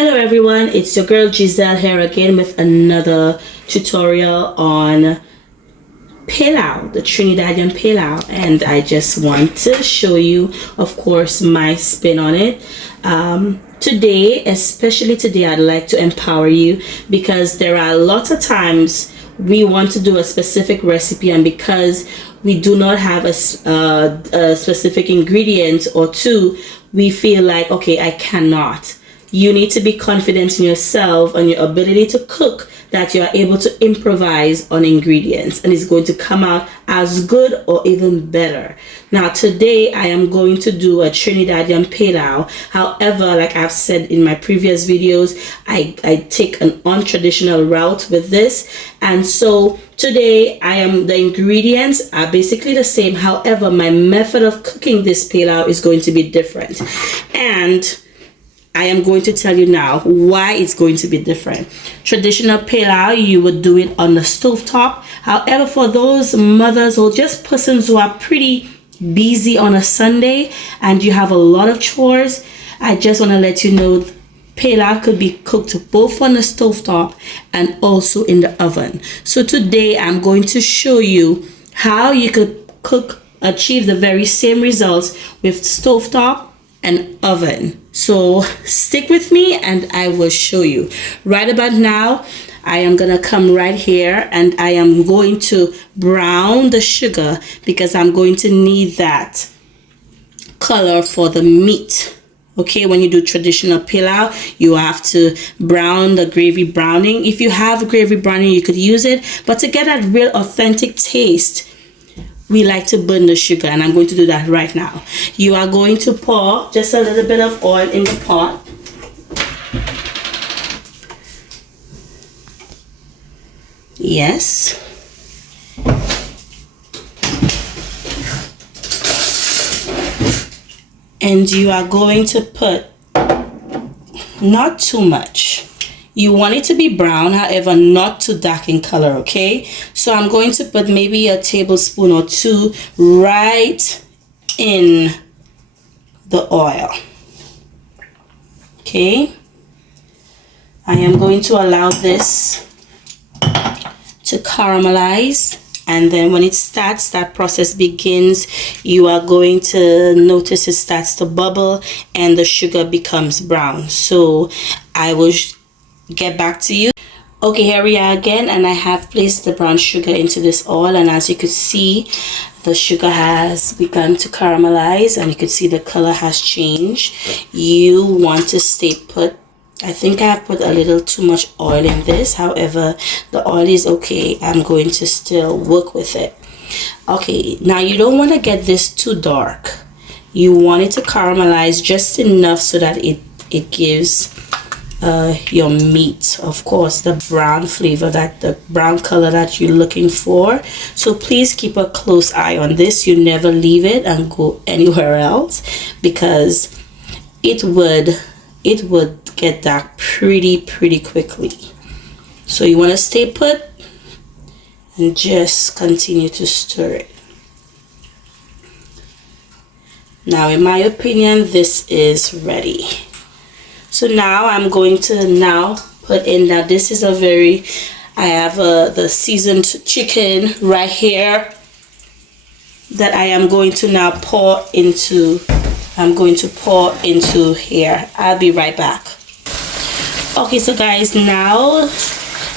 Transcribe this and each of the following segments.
Hello everyone, it's your girl Giselle here again with another tutorial on Pelau, the Trinidadian Pelau, and I just want to show you, of course, my spin on it. Today, especially today, I'd like to empower you because there are lots of times we want to do a specific recipe, and because we do not have a specific ingredient or two, we feel like, okay, I cannot. You need to be confident in yourself and your ability to cook, that you are able to improvise on ingredients and it's going to come out as good or even better. Now today I am going to do a Trinidadian Pelau. However, like I've said in my previous videos, I take an untraditional route with this, and so today the ingredients are basically the same. However, my method of cooking this Pelau is going to be different, and I am going to tell you now why it's going to be different. Traditional Pelau, you would do it on the stovetop. However, for those mothers or just persons who are pretty busy on a Sunday and you have a lot of chores, I just want to let you know Pelau could be cooked both on the stovetop and also in the oven. So today I'm going to show you how you could achieve the very same results with stovetop and oven. So stick with me and I will show you. Right about now, I am gonna come right here and I am going to brown the sugar because I'm going to need that color for the meat. Okay, when you do traditional Pelau, you have to brown the gravy browning. If you have gravy browning, you could use it, but to get that real authentic taste, we like to burn the sugar, and I'm going to do that right now. You are going to pour just a little bit of oil in the pot. Yes. And you are going to put not too much. You want it to be brown, however, not too dark in color, okay? So I'm going to put maybe a tablespoon or two right in the oil. Okay? I am going to allow this to caramelize, and then when it starts, that process begins, you are going to notice it starts to bubble and the sugar becomes brown. So I will get back to you. Okay, here we are again, and I have placed the brown sugar into this oil, and as you could see, the sugar has begun to caramelize and you could see the color has changed. You want to stay put. I think I have put a little too much oil in this, however the oil is okay. I'm going to still work with it. Okay, now you don't want to get this too dark. You want it to caramelize just enough so that it gives your meat, of course, the brown flavor, that the brown color that you're looking for. So please keep a close eye on this. You never leave it and go anywhere else, because it would get dark pretty quickly. So you want to stay put and just continue to stir it. Now, in my opinion, this is ready. So now I'm going to put in, now this is I have the seasoned chicken right here that I am going to now pour into, here. I'll be right back. Okay, so guys, now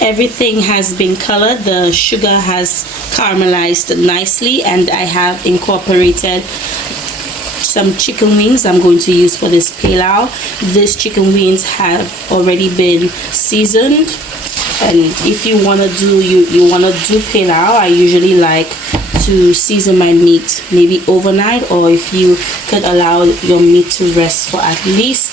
everything has been colored. The sugar has caramelized nicely, and I have incorporated some chicken wings I'm going to use for this Pelau. These chicken wings have already been seasoned, and if you want to do Pelau, I usually like to season my meat maybe overnight, or if you could allow your meat to rest for at least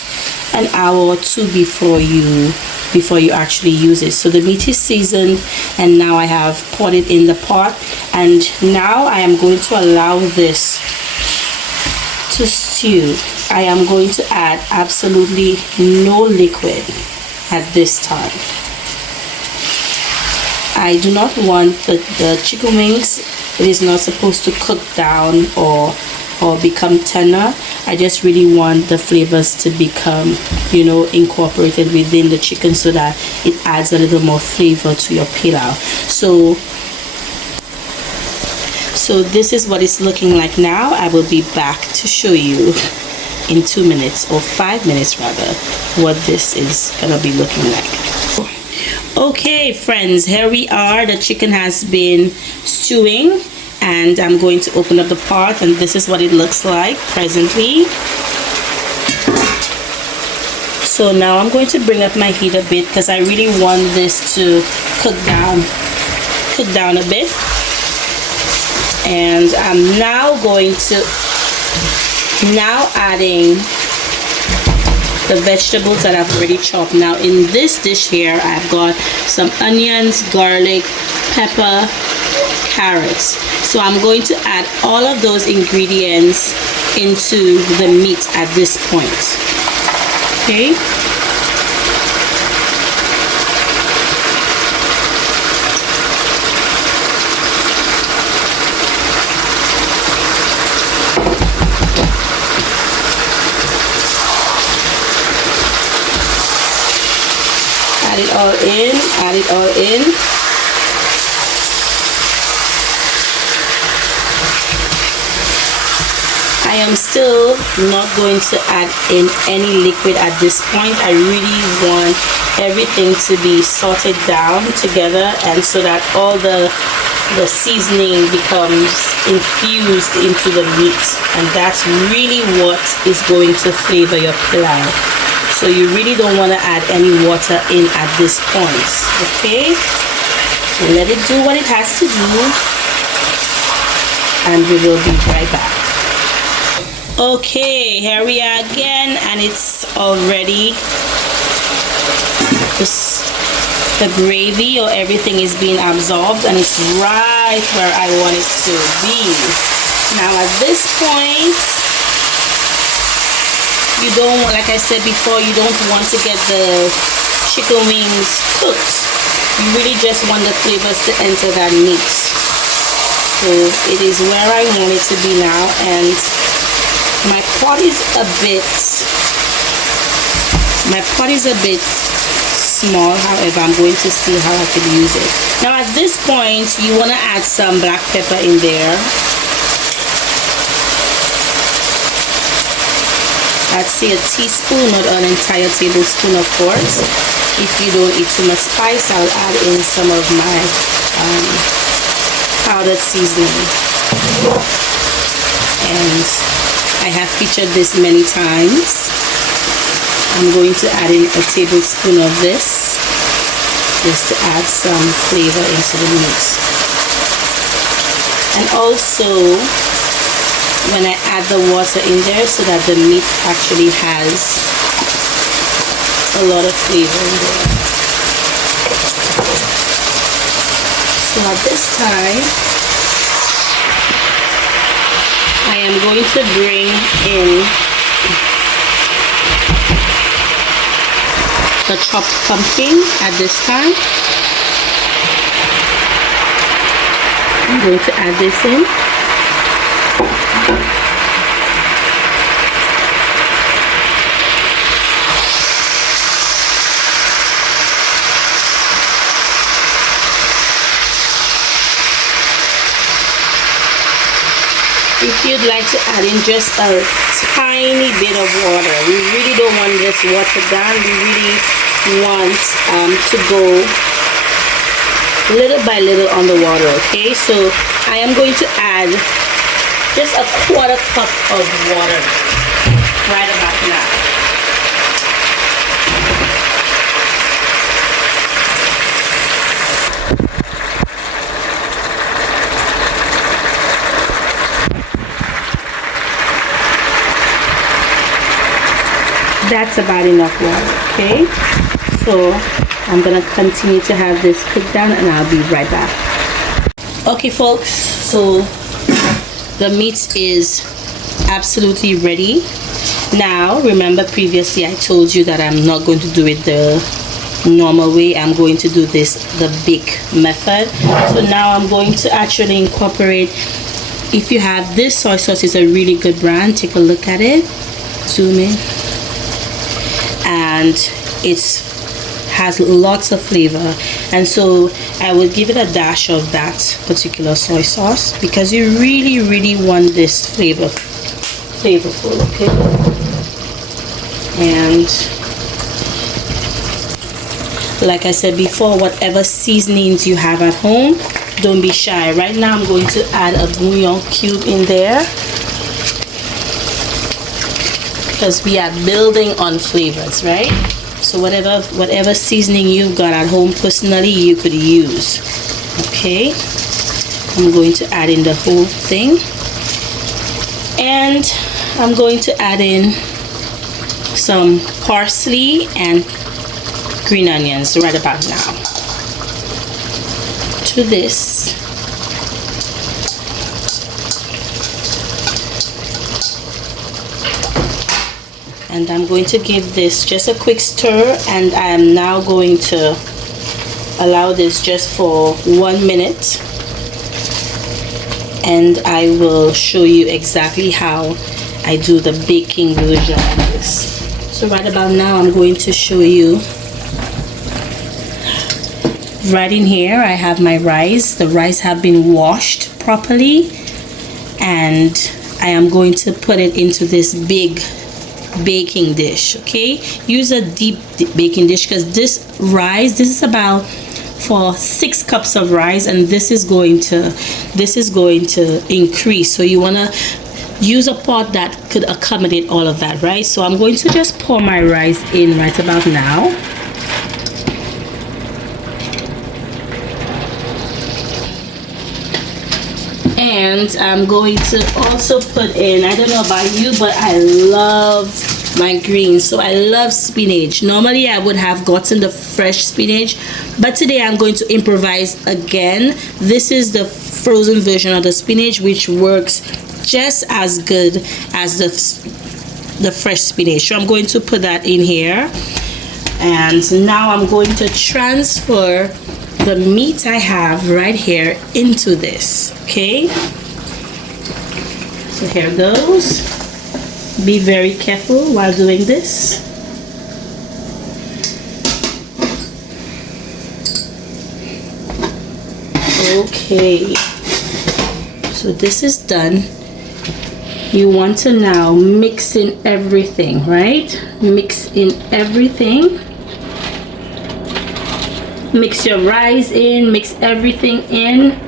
an hour or two before you actually use it. So the meat is seasoned, and now I have poured it in the pot, and now I am going to allow this to stew. I am going to add absolutely no liquid at this time. I do not want the chicken wings, it is not supposed to cook down or or become tender. I just really want the flavors to become, you know, incorporated within the chicken so that it adds a little more flavor to your pilau. So this is what it's looking like now. I will be back to show you in 2 minutes, or 5 minutes rather, what this is gonna be looking like. Okay friends, here we are. The chicken has been stewing, and I'm going to open up the pot, and this is what it looks like presently. So now I'm going to bring up my heat a bit because I really want this to cook down a bit. And I'm now going to adding the vegetables that I've already chopped. Now in this dish here, I've got some onions, garlic, pepper, carrots. So I'm going to add all of those ingredients into the meat at this point. Okay. Add it all in, add it all in. I am still not going to add in any liquid at this point. I really want everything to be salted down together, and so that all the seasoning becomes infused into the meat, and that's really what is going to flavor your pilau. So you really don't want to add any water in at this point. Okay, let it do what it has to do, and we will be right back. Okay, here we are again, and it's already the gravy or everything is being absorbed, and it's right where I want it to be. Now at this point, you don't, like I said before, you don't want to get the chicken wings cooked. You really just want the flavors to enter that meat. So it is where I want it to be now, and my pot is a bit small. However, I'm going to see how I can use it. Now at this point, you want to add some black pepper in there. I'd say a teaspoon, not an entire tablespoon, of course. If you don't eat too much spice, I'll add in some of my powdered seasoning. And I have featured this many times. I'm going to add in a tablespoon of this, just to add some flavor into the meat. And also, when I add the water in there, so that the meat actually has a lot of flavor in there. So at this time, I am going to bring in the chopped pumpkin at this time. I'm going to add this in. If you'd like to add in just a tiny bit of water, we really don't want this watered down. We really want to go little by little on the water. Okay, so I am going to add just a 1/4 cup of water right about now. That's about enough water. Okay, so I'm gonna continue to have this cook down, and I'll be right back. Okay folks, so the meat is absolutely ready. Now remember, previously I told you that I'm not going to do it the normal way. I'm going to do this the big method. So now I'm going to actually incorporate if you have this soy sauce, is a really good brand. Take a look at it, zoom in, and it's has lots of flavor. And so I would give it a dash of that particular soy sauce because you really want this flavorful. Okay, and like I said before, whatever seasonings you have at home, don't be shy. Right now I'm going to add a bouillon cube in there because we are building on flavors, right? So whatever seasoning you've got at home personally, you could use. Okay, I'm going to add in the whole thing, and I'm going to add in some parsley and green onions right about now to this. And I'm going to give this just a quick stir, and I am now going to allow this just for 1 minute, and I will show you exactly how I do the baking version of this. So right about now I'm going to show you. Right in here I have my rice. The rice have been washed properly, and I am going to put it into this big baking dish. Okay, use a deep baking dish because this is about for 6 cups of rice, and this is going to increase, so you want to use a pot that could accommodate all of that, right? So I'm going to just pour my rice in right about now. And I'm going to also put in, I don't know about you, but I love my greens. So I love spinach. Normally I would have gotten the fresh spinach, but today I'm going to improvise again. This is the frozen version of the spinach, which works just as good as the fresh spinach. So I'm going to put that in here, and now I'm going to transfer the meat I have right here into this. Okay, so here goes. Be very careful while doing this. Okay, so this is done. You want to now mix in everything, right? Mix in everything. Mix your rice in, mix everything in,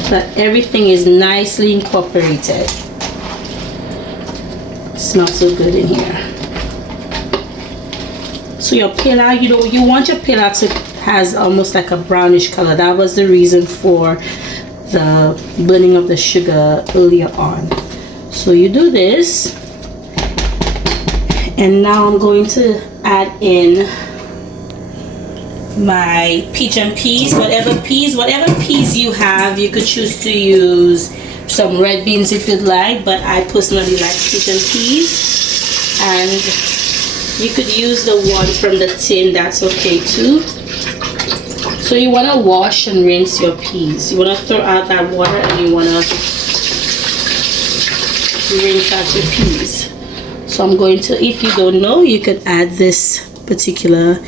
so that everything is nicely incorporated. It smells so good in here. So your pelau, you want your pelau to has almost like a brownish color. That was the reason for the burning of the sugar earlier on. So you do this, and now I'm going to add in my pigeon peas, whatever peas you have. You could choose to use some red beans if you'd like, but I personally like pigeon peas, and you could use the one from the tin, that's okay too. So you want to wash and rinse your peas. You want to throw out that water, and you want to rinse out your peas. So I'm going to, if you don't know, you could add this particular,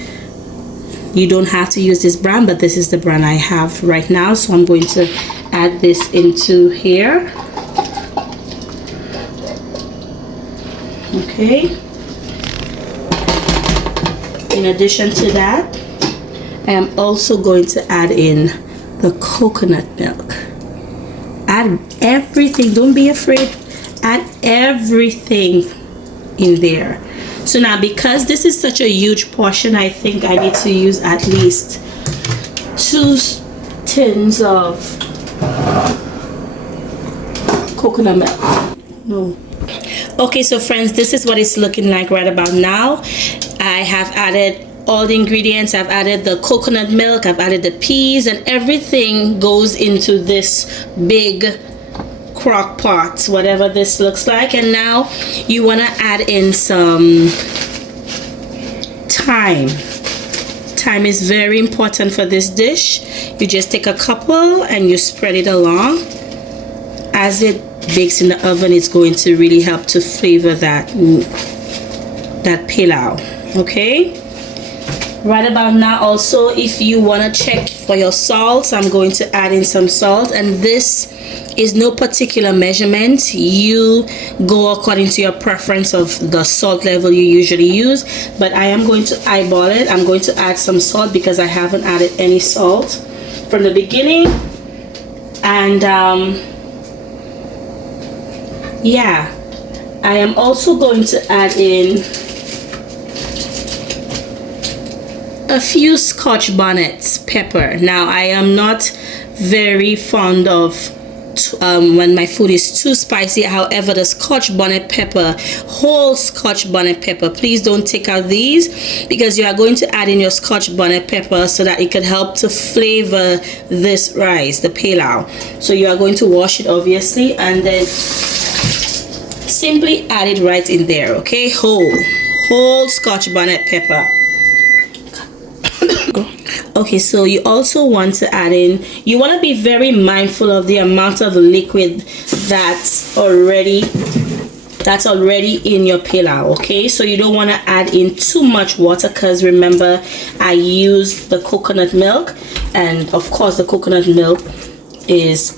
you don't have to use this brand, but this is the brand I have right now. So I'm going to add this into here. Okay. In addition to that, I am also going to add in the coconut milk. Add everything, don't be afraid. Add everything in there. So now, because this is such a huge portion, I think I need to use at least 2 tins of coconut milk. No. Okay, so friends, this is what it's looking like right about now. I have added all the ingredients. I've added the coconut milk, I've added the peas, and everything goes into this big crock pot, whatever this looks like. And now you want to add in some thyme. time is very important for this dish. You just take a couple and you spread it along. As it bakes in the oven, it's going to really help to flavor that pilau. Okay, right about now also, if you want to check for your salt, I'm going to add in some salt, and this is no particular measurement. You go according to your preference of the salt level you usually use, but I am going to eyeball it. I'm going to add some salt because I haven't added any salt from the beginning. And yeah, I am also going to add in a few Scotch bonnet pepper. Now, I am not very fond of when my food is too spicy. However, the Scotch bonnet pepper, whole Scotch bonnet pepper, please don't take out these, because you are going to add in your Scotch bonnet pepper so that it can help to flavor this rice, the pilau. So you are going to wash it obviously, and then simply add it right in there. Okay, whole Scotch bonnet pepper. Okay, so you also want to add in, you want to be very mindful of the amount of liquid that's already in your pilau. Okay, so you don't want to add in too much water, because remember, I used the coconut milk, and of course the coconut milk is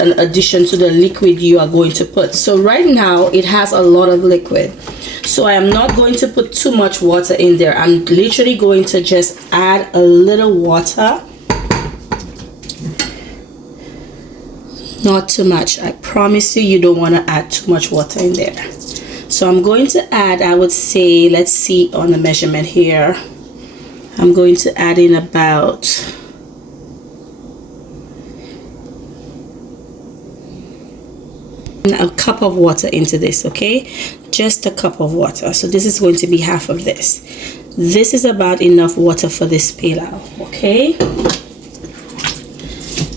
an addition to the liquid you are going to put. So right now it has a lot of liquid, so I am not going to put too much water in there. I'm literally going to just add a little water, not too much. I promise you, you don't want to add too much water in there. So I'm going to add, I would say, let's see on the measurement here, I'm going to add in about a cup of water into this. Okay, just a cup of water. So this is going to be half of this. This is about enough water for this pilau. Okay,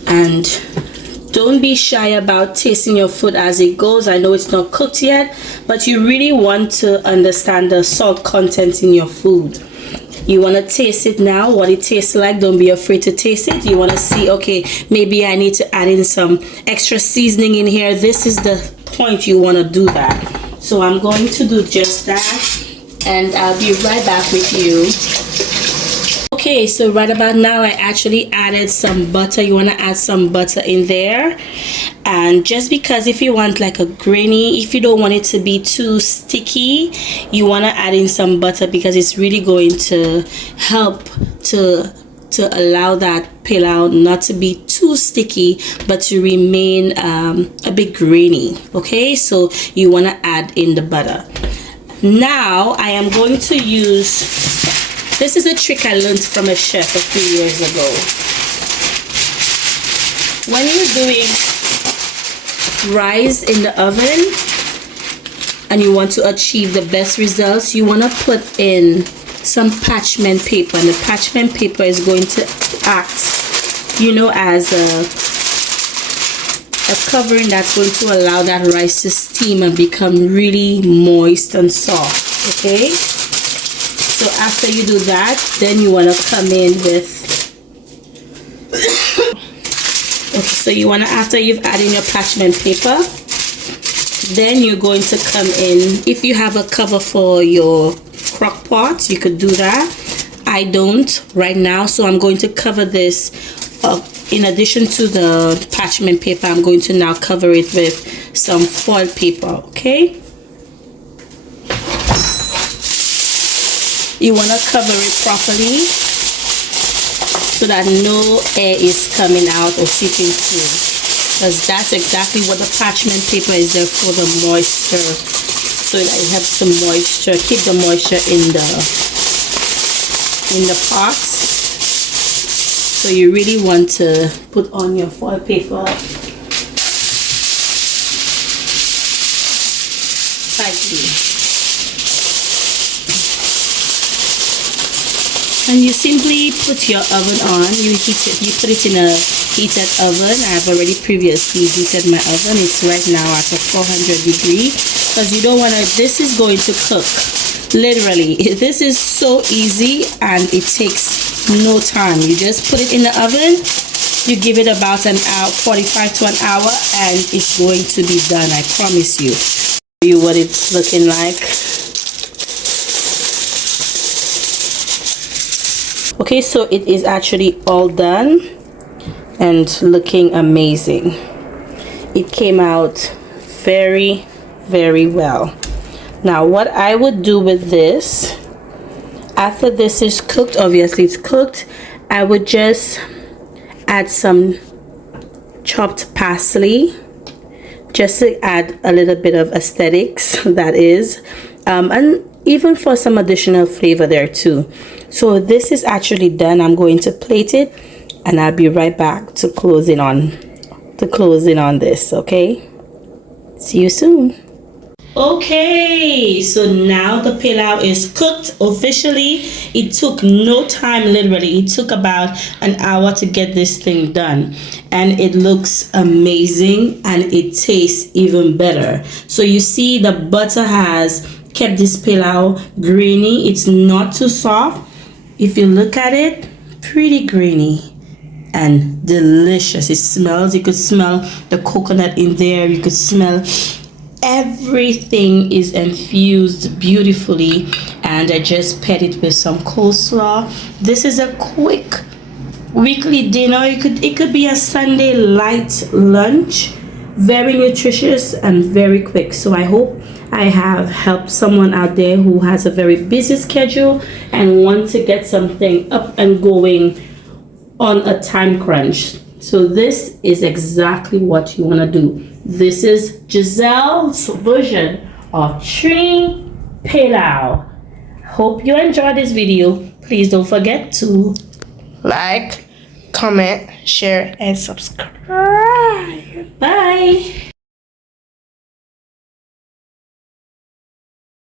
and don't be shy about tasting your food as it goes. I know it's not cooked yet, but you really want to understand the salt content in your food. You want to taste it now, what it tastes like. Don't be afraid to taste it. You want to see, okay, maybe I need to add in some extra seasoning in here. This is the point you want to do that. So I'm going to do just that, and I'll be right back with you. Okay, so right about now I actually added some butter. You want to add some butter in there, and just because if you want like a grainy, if you don't want it to be too sticky, you want to add in some butter, because it's really going to help to allow that pilau not to be too sticky, but to remain a bit grainy. Okay, so you want to add in the butter. Now I am going to use, this is a trick I learned from a chef a few years ago. When you're doing rice in the oven and you want to achieve the best results, you want to put in some parchment paper, and the parchment paper is going to act, you know, as a covering that's going to allow that rice to steam and become really moist and soft. Okay, so after you do that, then you want to come in with okay, so you want to, after you've added your parchment paper, then you're going to come in, if you have a cover for your crock pot, you could do that. I don't right now, so I'm going to cover this in addition to the parchment paper. I'm going to now cover it with some foil paper. Okay, you want to cover it properly so that no air is coming out or seeping through, because that's exactly what the parchment paper is there for, the moisture, so that it helps the moisture, keep the moisture in the pot. So you really want to put on your foil paper tightly, and you simply put your oven on. You heat it, you put it in a heated oven. I have already previously heated my oven. It's right now at a 400 degree, because you don't want to, this is going to cook Literally, this is so easy and it takes no time. You just put it in the oven, you give it about an hour, 45 to an hour, and it's going to be done. I promise you. Show you what it's looking like. Okay, so it is actually all done and looking amazing. It came out very, very well. Now what I would do with this, after this is cooked, obviously it's cooked, I would just add some chopped parsley, just to add a little bit of aesthetics, that is, and even for some additional flavor there too. So this is actually done. I'm going to plate it and I'll be right back to close in on this. Okay, see you soon. Okay, so now the pilau is cooked officially. It took no time, literally. It took about an hour to get this thing done. And it looks amazing and it tastes even better. So you see the butter has kept this pilau grainy. It's not too soft. If you look at it, pretty grainy and delicious. It smells, you could smell the coconut in there. You could smell everything is infused beautifully, and I just paired it with some coleslaw. This is a quick weekly dinner. It could be a Sunday light lunch, very nutritious and very quick. So I hope I have helped someone out there who has a very busy schedule and wants to get something up and going on a time crunch. So this is exactly what you want to do. This is Giselle's version of Trini Pelau. Hope you enjoyed this video. Please don't forget to like, comment, share, and subscribe. bye.